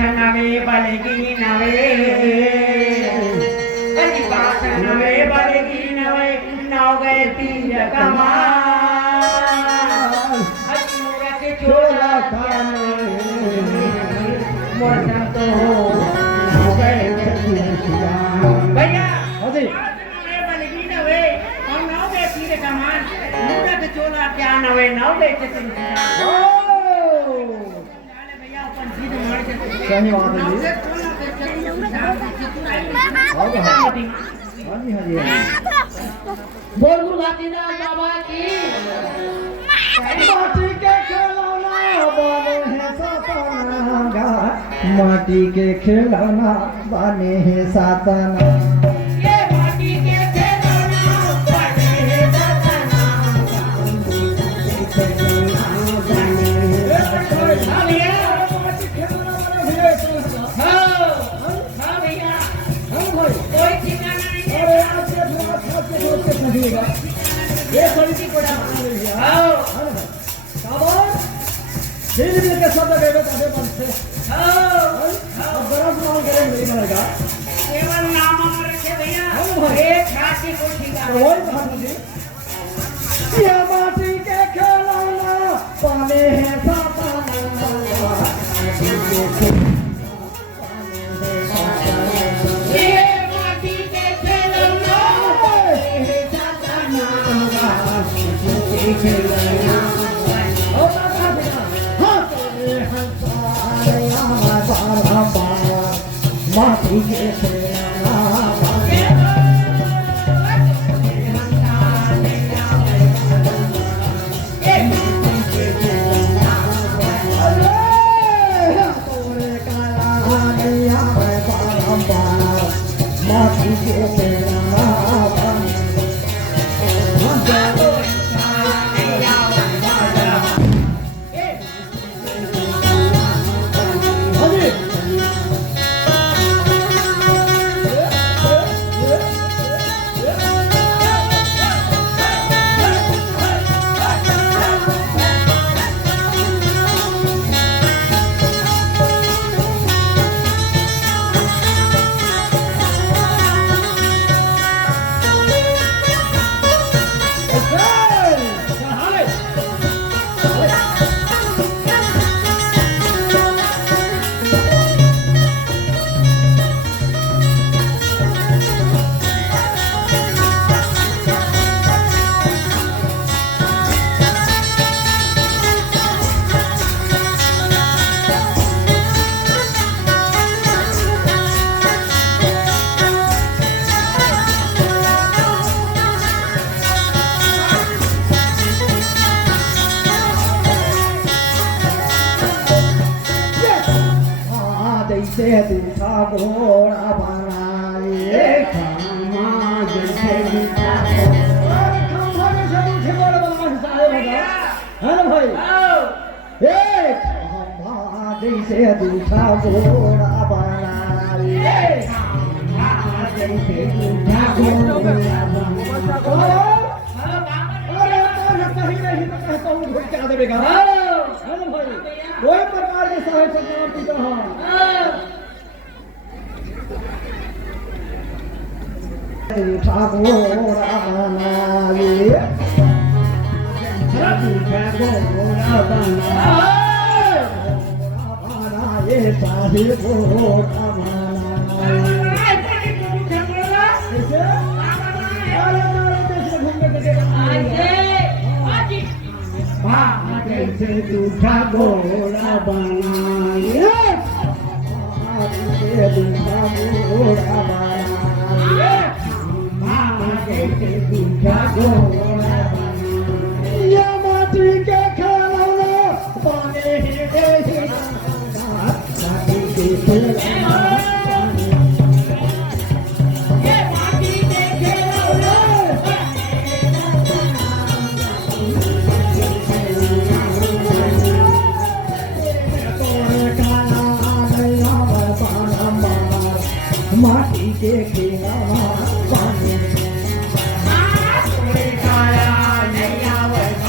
नवे बलगी नवे अजी पास नवे बलगी नवे नाव गए तीर कमान अजी मोरा के चोला खाना मोरा तो हो गए भैया हाजी नवे बलगी नवे और नाव गए तीर कमान मोरा के चोला क्या नवे नाव गए तीर सही बात है जी हाँ जी बोल गुरु घाटीदास बाबा की माटी के खिलौना बने हैं साताना माटी के खिलौना बने हैं साताना ये माटी के खिलौना बने हैं साताना ये सोची कोड़ा आओ काबर दिल दिल के शब्द गए तबे बनते आओ अब बड़ा सवाल करें नहीं बनेगा केवल नाम रखे भैया एक खासी कोठी का वही कहा मुझे ये माटी के खिलौना पाने हैं साताना ये माटी के खिलौना माटी के माटी के जैसे दूठा घोड़ा बनाए खम्मा जैसे दूठा खम्मा जैसे दूठे घोड़ा बनाए सारे भगा है ना भाई खम्मा जैसे दूठा घोड़ा बनाए खम्मा जैसे दूठा घोड़ा बनाए अरे कहीं नहीं तो कहता हूँ घोड़ क्या देगा है ना भाई कोई प्रकार के सहाय संग्राम की तरह ठाकुर बनाए बनाए साहिब जैसे दूठा घोड़ा बनाए दूठा घोड़ा बनाए जैसे दूठा घोड़ा बनाए ये माटी के खिलौना बने हैं माटी के खिलौना माटी के खिलौना पानी माटी काला नैया माटी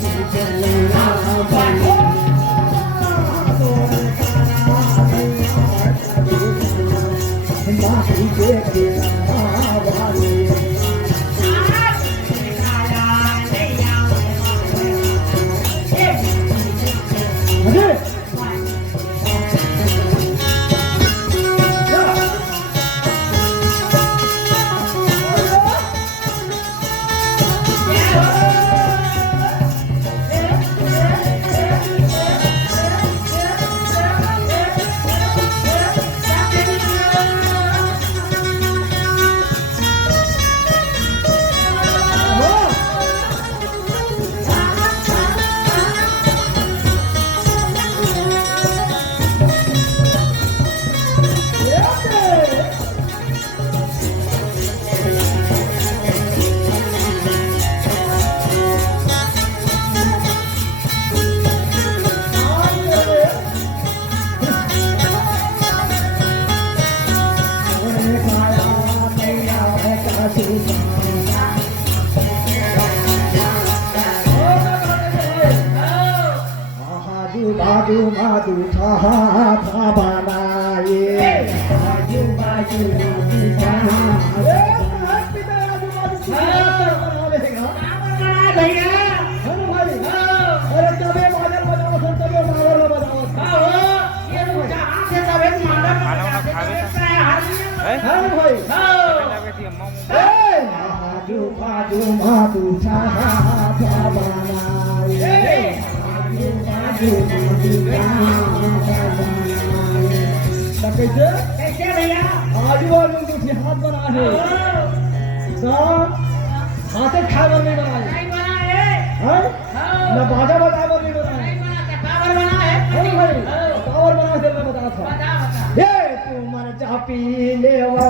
के खिलौना Madu madu tha tha banaye madu madu tha भैया अरे तबे मादर बजाओ तबे मादर बजाओ ये जहाँ से तबे मादर हाँ भाई madu madu madu tha tha banaye कैसे कैसे भैया आजू बाजू कुछ हाथ बना है हाथ से खाए नहीं बनाए नहीं बना है न बाजा बजा नहीं बनाए नहीं बना था काबर बना है भाई पावर बना से मैं बता था बता बता ये तू मन जा पी ले वो